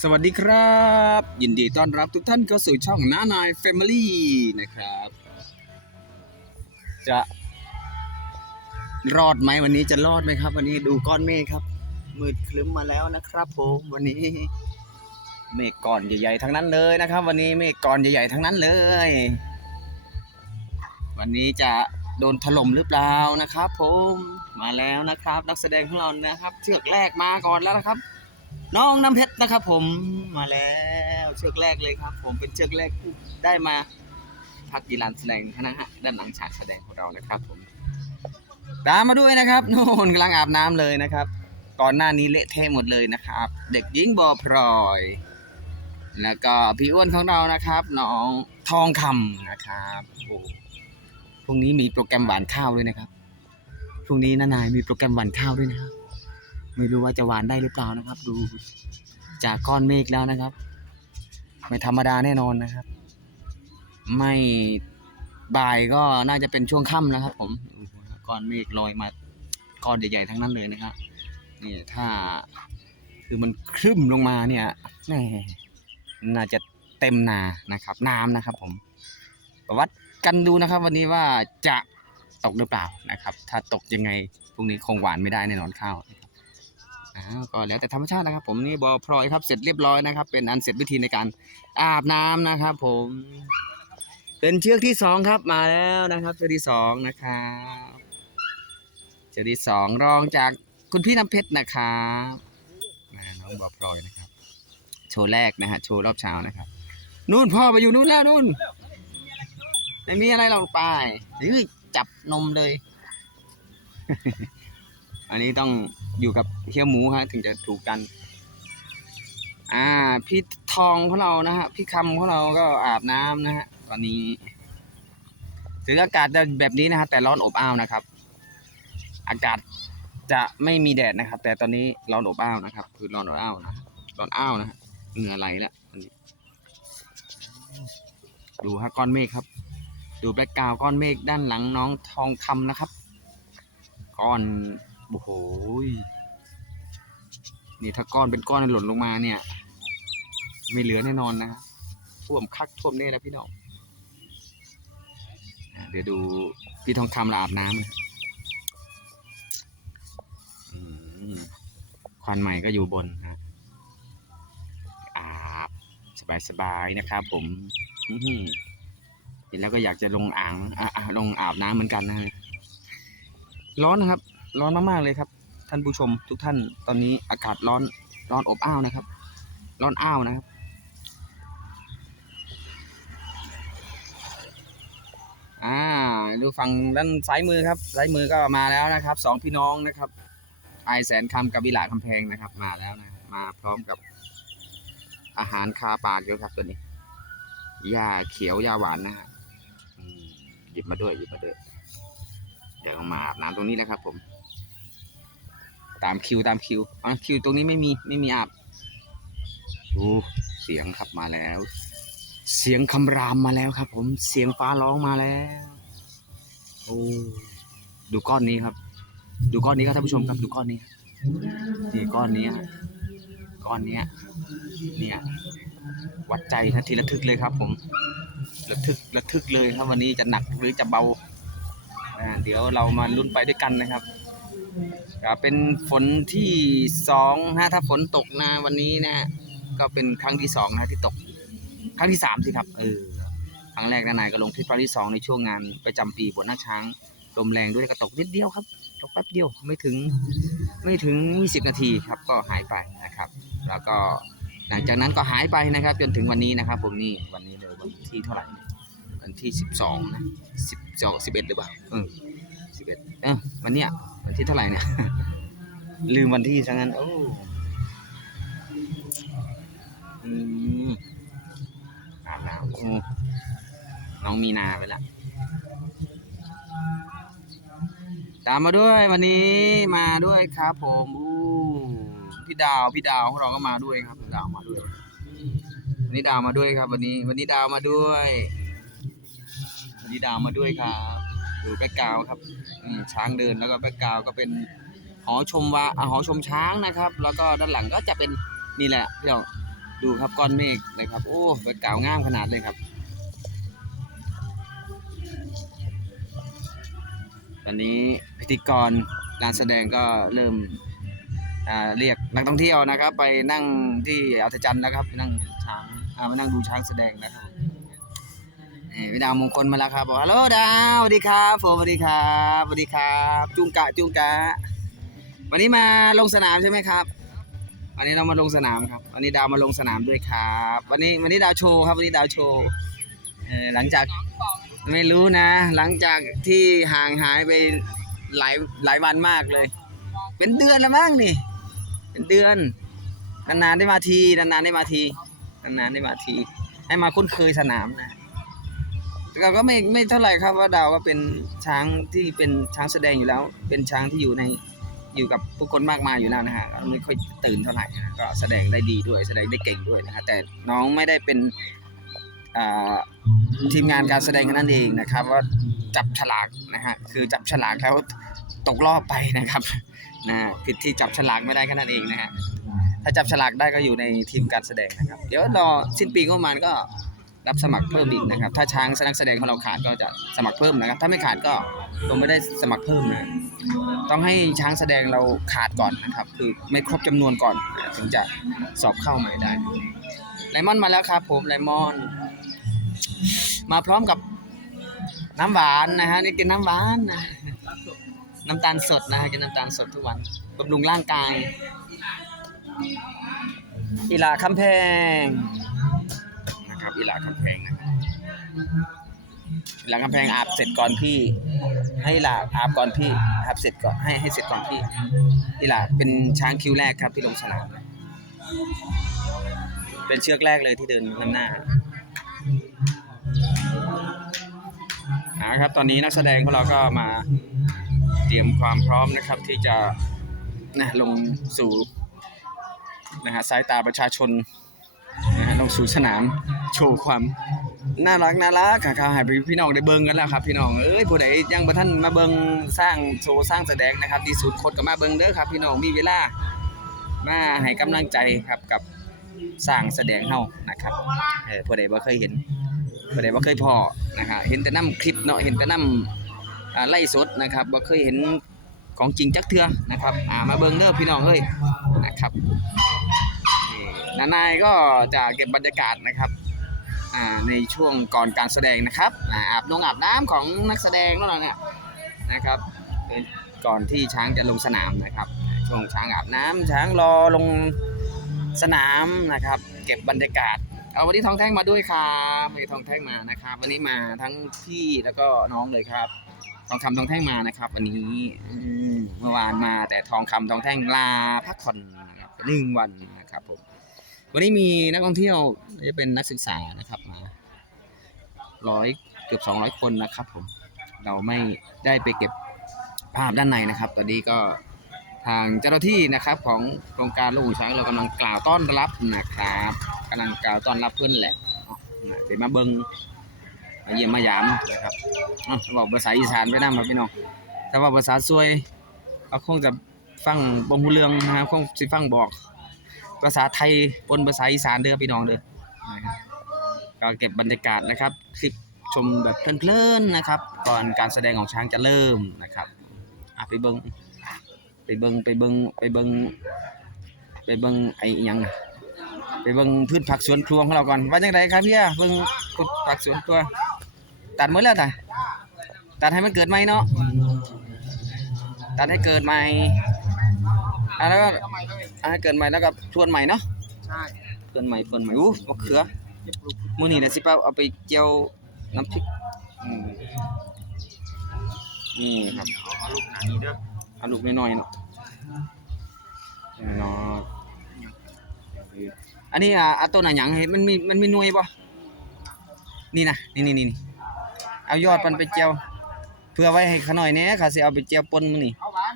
สวัสดีครับ ยินดีต้อนรับทุกท่านเข้าสู่ช่องน้านายแฟมิลี่นะครับ จะรอดไหมวันนี้จะรอดไหมครับ วันนี้ดูก้อนเมฆครับมืดคลึ้มมาแล้วนะครับผมวันนี้ เมฆก้อนใหญ่ๆทั้งนั้นเลยนะครับ วันนี้เมฆก้อนใหญ่ๆทั้งนั้นเลย วันนี้จะโดนถล่มหรือเปล่านะครับ ผมมาแล้วนะครับ นักแสดงของเรานะครับ เชือกแรกมาก่อนแล้วนะครับ น้องน้ำเพชรนะครับ ผมมาแล้วเชือกแรกเลยครับ ผมเป็นเชือกแรกได้มาพักกีฬาแสดงนะฮะด้านหลังฉากแสดงของเรานะครับ ผมตามมาด้วยนะครับนู่นกำลังอาบน้ำเลยนะครับ ก่อนหน้านี้เละเทะหมดเลยนะครับ เด็กหญิงบอพลอย แล้วก็พี่อ้วนของเรานะครับน้องทองคำนะครับโอ้พรุ่งนี้มีโปรแกรมหวานข้าวด้วยนะครับพรุ่งนี้นานายมีโปรแกรมหวานข้าวด้วยนะครับ ไม่รู้ว่าจะหวานได้หรือเปล่านะครับ ดูจากก้อนเมฆแล้วนะครับ ไม่ธรรมดาแน่นอนนะครับ ไม่บ่ายก็น่าจะเป็นช่วงค่ำนะครับ ผมก้อนเมฆลอยมาก้อนใหญ่ๆทั้งนั้นเลยนะครับนี่ถ้าคือมันครึ้มลงมาเนี่ยน่าจะเต็มนานะครับ น้ำนะครับ ผมวัดกันดูนะครับ วันนี้ว่าจะตกหรือเปล่านะครับ ถ้าตกยังไงพรุ่งนี้คงหวานไม่ได้แน่นอนข้าว อ้าก็แล้วแต่ธรรมชาตินะครับ ผมนี่บอพลอยครับเสร็จเรียบร้อยนะครับ เป็นอันเสร็จวิธีในการอาบน้ำนะครับ ผม เป็นเชือกที่สองครับมาแล้วนะครับเชือกที่สองนะครับเชือกที่สองรองจากคุณพี่น้ำเพชรนะครับมาน้องบอพลอยนะครับ โชว์แรกนะฮะโชว์รอบเช้านะครับนู่นพ่อไปอยู่นู่นแล้วนู่นไม่มีอะไรหรอกไปเฮ้ยจับนมเลย อันนี้ต้องอยู่กับเฮี้ยหมูฮะถึงจะถูกกัน อ่า พี่ทองของเรานะฮะ พี่คำของเราก็อาบน้ำนะฮะ ตอนนี้ถึงอากาศจะแบบนี้นะฮะแต่ร้อนอบอ้าวนะครับ อากาศจะไม่มีแดดนะครับ แต่ตอนนี้ร้อนอบอ้าวนะครับ คือร้อนอบอ้าวนะร้อนอ้าวนะฮะเหงื่อไหลแล้วอันนี้ดูฮะก้อนเมฆครับ ดูแบ็กกราวก้อนเมฆด้านหลังน้องทองคำนะครับ ก้อน โอ้โหนี่ถ้าก้อนเป็นก้อนหล่นลงมาเนี่ย ไม่เหลือแน่นอนนะท่วมคักท่วมแน่แล้วพี่น้องเดี๋ยวดูพี่ทองคำละอาบน้ำควันใหม่ก็อยู่บนนะอาบสบายๆนะครับ ผมเห็นแล้วก็อยากจะลงอ่างลงอาบน้ำเหมือนกันนะร้อนนะครับ ร้อนมากๆเลยครับ ท่านผู้ชมทุกท่านตอนนี้อากาศร้อนร้อนอบอ้าวนะครับ ร้อนอ้าวนะครับ อ่า ดูฝั่งด้านซ้ายมือครับซ้ายมือก็มาแล้วนะครับสองพี่น้องนะครับไอแสนคำกับวิลาคำแพงนะครับ มาแล้วนะมาพร้อมกับอาหารคาปากเยอะครับตัวนี้หญ้าเขียวหญ้าหวานนะฮะหยิบมาด้วยหยิบมาด้วย เดี๋ยวมาอาบน้ำตรงนี้นะครับผม ตามคิวตามคิวอะคิวตรงนี้ไม่มีไม่มีอาบโอ้เสียงครับมาแล้ว เสียงคำรามมาแล้วครับ ผมเสียงฟ้าร้องมาแล้วโอ้ดูก้อนนี้ครับ ดูก้อนนี้ครับท่านผู้ชมครับดูก้อนนี้นี่ก้อนนี้ก้อนนี้เนี่ยวัดใจนะทีระทึกเลยครับ ผมระทึกระทึกเลยครับวันนี้จะหนักหรือจะเบาอ่าเดี๋ยวเรามาลุ้นไปด้วยกันนะครับ ก็เป็นฝนที่สองนะถ้าฝนตกนะวันนี้นะ ก็เป็นครั้งที่สองนะที่ตก ครั้งที่สามสิครับเออครั้งแรกนะนายก็ลงที่ครั้งที่สองในช่วงงานประจำปีบนหน้าช้างลมแรงด้วยก็ตกนิดเดียวครับ ตกแป๊บเดียวไม่ถึงไม่ถึง 20 นาทีครับก็หายไปนะครับ แล้วก็หลังจากนั้นก็หายไปนะครับ จนถึงวันนี้นะครับ ผมนี่วันนี้เลยวันที่เท่าไหร่เนี่ยวันที่ 12นะ12 11หรือเปล่าเออ11เออวันเนี้ย วันที่เท่าไหร่เนี่ย ลืมวันที่ซะงั้น โอ้อืมอาบน้ำโอ้น้องมีนาไปละ ตามมาด้วยวันนี้มาด้วยครับผมอู้พี่ดาวพี่ดาวของเราก็มาด้วยครับพี่ดาวมาด้วยวันนี้ดาวมาด้วยครับ วันนี้ วันนี้ดาวมาด้วยวันนี้ดาวมาด้วยครับ ดูแบ็กกราวครับช้างเดินแล้วก็แบ็กกราวก็เป็นหอชมว่าอ่าหอชมช้างนะครับ แล้วก็ด้านหลังก็จะเป็นนี่แหละพี่น้องดูครับก้อนเมฆนะครับ โอ้ไปกล่าวงามขนาดเลยครับตอนนี้พิธีกรการแสดงก็เริ่มเรียกนักท่องเที่ยวนะครับ ไปนั่งที่อัศจรรย์นะครับไปนั่งช้างมานั่งดูช้างแสดงนะครับ พี่ดาวมงคลมาแล้วครับบอกฮัลโหลดาวสวัสดีครับผมสวัสดีครับสวัสดีครับ จุงกะจุงกะ วันนี้มาลงสนามใช่ไหมครับวันนี้เรามาลงสนามครับวันนี้ดาวมาลงสนามด้วยครับ วันนี้วันนี้ดาวโชว์ครับวันนี้ดาวโชว์เออหลังจากไม่รู้นะ หลังจากที่ห่างหายไปหลายหลายวันมากเลย เป็นเดือนแล้วมั้งนี่ เป็นเดือนนานๆได้มาทีนานๆได้มาทีนานๆได้มาที ให้มาคุ้นเคยสนามนะ แต่ก็ไม่ไม่เท่าไหร่ครับว่าดาวก็เป็นช้างที่เป็นช้างแสดงอยู่แล้ว เป็นช้างที่อยู่ในอยู่กับผู้คนมากมายอยู่แล้วนะฮะก็ไม่ค่อยตื่นเท่าไหร่นะก็แสดงได้ดีด้วยแสดงได้เก่งด้วยนะฮะแต่น้องไม่ได้เป็นทีมงานการแสดงแค่นั้นเองนะครับ ว่าจับฉลากนะฮะคือจับฉลากแล้วตกรอบไปนะครับนะผิดที่จับฉลากไม่ได้แค่นั้นเองนะฮะถ้าจับฉลากได้ก็อยู่ในทีมการแสดงนะครับ เดี๋ยวรอสิ้นปีก็ประมาณก็ รับสมัครเพิ่มอีกนะครับ ถ้าช้างนักแสดงของเราขาดก็จะสมัครเพิ่มนะครับ ถ้าไม่ขาดก็คงไม่ได้สมัครเพิ่มนะต้องให้ช้างแสดงเราขาดก่อนนะครับ คือไม่ครบจำนวนก่อนถึงจะสอบเข้าใหม่ได้ไลมอนมาแล้วครับผมไลมอน มาพร้อมกับน้ำหวานนะฮะนี่กินน้ำหวานนะน้ำตาลสดนะฮะกินน้ำตาลสดทุกวันบำรุงร่างกายอีหลาคำแพง ครับอีหลาคำแพงนะครับอีหลาคำแพงอาบเสร็จก่อนพี่ ให้หลาอาบก่อนพี่อาบเสร็จก่อนให้ให้เสร็จก่อนพี่นี่หลาเป็นช้างคิวแรกครับที่ลงสนามเป็นเชือกแรกเลยที่เดินนำหน้าเอาละครับตอนนี้นักแสดงของเราก็มาเตรียมความพร้อมนะครับที่จะนะลงสู่นะฮะสายตาประชาชนนะฮะลงสู่สนาม โชว์ความน่ารักน่ารักค่ะครับให้พี่น้องได้เบิ่งกันแล้วครับพี่น้องเอ้ยผู้ใดยังบ่ทันมาเบิ่งสร้างโชว์สร้างแสดงนะครับที่สุดคตรก็มาเบิ่งเด้อครับ พี่น้องมีเวลามาให้กำลังใจครับกับสร้างแสดงเฮานะครับเออผู้ใดบ่เคยเห็นผู้ใดบ่เคยพอนะครับเห็นแต่นํคลิปเนาะเห็นแต่นํอ่าไล่สดนะครับบ่เคยเห็นของจริงจักเทื่อนะครับอ่ามาเบิ่งเด้อพี่น้องเอ้ยนะครับนี่นายก็จะเก็บบรรยากาศนะครับ ในช่วงก่อนการแสดงนะครับอาบนงอาบน้ำของนักแสดงแล้วเนี่ยนะครับก่อนที่ช้างจะลงสนามนะครับ ช่วงช้างอาบน้ำช้างรอลงสนามนะครับ เก็บบรรยากาศเอาวันนี้ทองแท่งมาด้วยครับวันนี้ทองแท่งมานะครับ วันนี้มาทั้งพี่แล้วก็น้องเลยครับ ทองคำทองแท่งมานะครับ วันนี้เมื่อวานมาแต่ทองคำทองแท่งลาพักผ่อนหนึ่งวันนะครับผม วันนี้มีนักท่องเที่ยวจะเป็นนักศึกษานะครับมาร้อยเกือบสองร้อยคนนะครับผมเราไม่ได้ไปเก็บภาพด้านในนะครับ ตอนนี้ก็ทางเจ้าหน้าที่นะครับของโครงการลูกหูช้างเรากำลังกล่าวต้อนรับนะครับกำลังกล่าวต้อนรับเพื่อนแหละเดี๋ยวมาเบิงมาเยี่ยมมายามนะครับบอกภาษาอีสานไปนะครับพี่น้องถ้าว่าภาษาซวยก็คงจะฟังบ่ฮู้เรื่องนะครับคงสิฟังบอก ภาษาไทยปนภาษาอีสานเด้อพี่น้องเด้อนะครับก็เก็บบรรยากาศนะครับคลิปชมแบบเพลินๆนะครับ ก่อนการแสดงของช้างจะเริ่มนะครับอะไปเบิ้งไปเบิ้งไปเบิ้งไปเบิ้งไปเบิ้งไอ้อิหยังนะไปเบิ้งพืชผักสวนครัวของเราก่อนว่าจังไดครับพี่เบิ้งพืชผักสวนครัวตัดหมดแล้วแตาตัดให้มันเกิดใหมเนาะตัดให้เกิดใหม อะแล้วก็อ่าเกินใหม่แล้วก็ทวนใหม่เนาะใช่ทวนใหม่ทวนใหม่อู้มะเขือมื้อนี้น่ะสิเป้าเอาไปเจียวน้ำพริกอืมนี่ครับเอาลูกหนานี้เด้อเอาลูกน้อยๆเนาะน้อยๆอันนี้อะอันต้นอะหยังเห็นมันมีมันมีหน่วยบ่นี่นะนี่นี่นี่นี่เอายอดมันไปเจียวเพื่อไว้ให้ขาน้อยแหน่ค่ะสิเอาไปเจียวป่นมื้อนี้เอาหวาน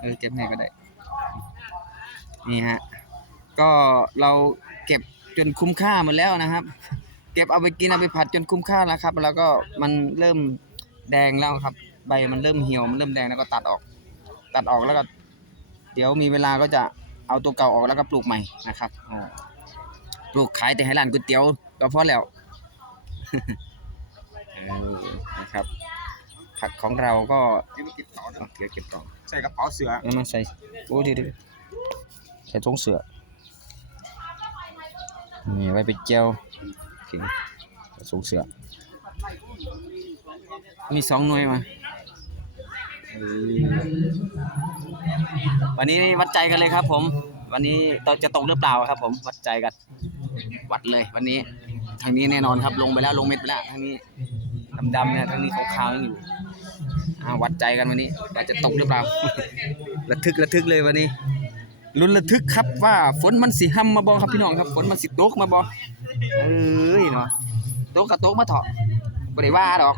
เออเก็บให้ก็ได้ นี่ฮะก็เราเก็บจนคุ้มค่าหมดแล้วนะครับ เก็บเอาไปกินเอาไปผัดจนคุ้มค่าแล้วครับ แล้วก็มันเริ่มแดงแล้วครับ ใบมันเริ่มเหี่ยวมันเริ่มแดงแล้วก็ตัดออก ตัดออกแล้วก็ เดี๋ยวมีเวลาก็จะเอาตัวเก่าออกแล้วก็ปลูกใหม่นะครับอ๋อปลูกขายแต่ให้ร้านก๋วยเตี๋ยวก็พอแล้วเออนะครับ ผักของเราก็เดี๋ยวไปเก็บต่อนะเอาเก็บเก็บต่อใส่กระเป๋าเสือเอามาใส่โอ้ดีดีใส่ทงเสือนี่ไว้ไปเจียวขิงส่ทงเสือมีสองหน่วยมาวันนี้วัดใจกันเลยครับ ผม วันนี้จะตกหรือเปล่าครับ ผมวัดใจกัน วัดเลยวันนี้ ทางนี้แน่นอนครับ ลงไปแล้วลงเม็ดไปแล้วทางนี้ดำๆเนี่ยทางนี้ขาวๆยังอยู่วัดใจกันวันนี้ว่าจะตกหรือเปล่าระทึกระทึกเลยวันนี้ ลุ้นระทึกครับว่าฝนมันสิห้ำมาบ่ครับพี่น้องครับ ฝนมันสิตกมาบ่เอ้ยเนาะตกกับตกมาเถาะบ่ได้ว่าดอก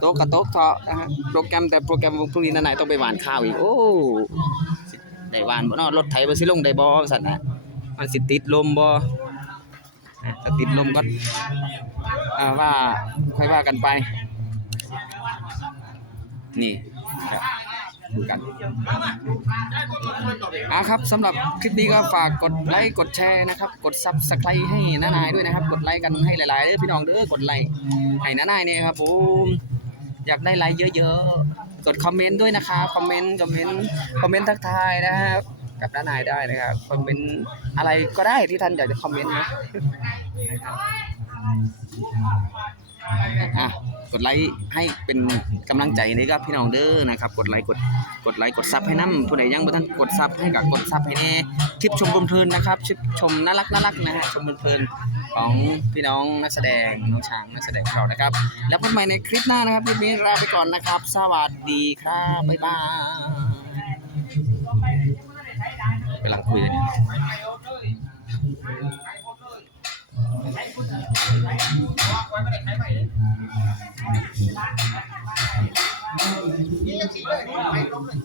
โตกกับโตกเถาะนะฮะโปรแกรมแต่โปรแกรมพรุ่งนี้นั่นไหนต้องไปหวานข้าวอีกโอ้ได้หว่านบ่เนาะรถไถบ่สิลงได้บ่สั่นนะมันสิติดลมบ่อะถ้าติดลมก็ว่าค่อยว่ากันไป นี่ กันอะครับสำหรับคลิปนี้ก็ฝากกดไลค์กดแชร์นะครับ กดซับสไครต์ให้น้านายด้วยนะครับ กดไลค์กันให้หลายๆเด้อพี่น้องเด้อกดไลค์ให้น้านายเนี่ยครับผมอยากได้ไลค์เยอะๆ กดคอมเมนต์ด้วยนะครับคอมเมนต์คอมเมนต์คอมเมนต์ทักทายนะครับกับน้านายได้นะครับคอมเมนต์อะไรก็ได้ที่ท่านอยากจะคอมเมนต์นะ อะกดไลค์ให้เป็นกำลังใจนี่ครับพี่น้องเด้อนะครับ กดไลค์กดกดไลค์กดซับให้น้ำผู้ใดยังบ่ทันกดซับให้กับกดซับให้แน่คลิปชมเพลินนะครับคลิปชมน่ารักน่ารักนะฮะชมเพลินของพี่น้องนักแสดงน้องช้างนักแสดงของเรานะครับ แล้วพบกันใหม่ในคลิปหน้านะครับคลิปนี้ลาไปก่อนนะครับ สวัสดีครับบ๊ายบายกำลังคุยกันอยู่ ใช้คนเดินวางควายไม่ได้ใช่ไหมเนี่ยยี่ยงสีเลยไม่รู้เลย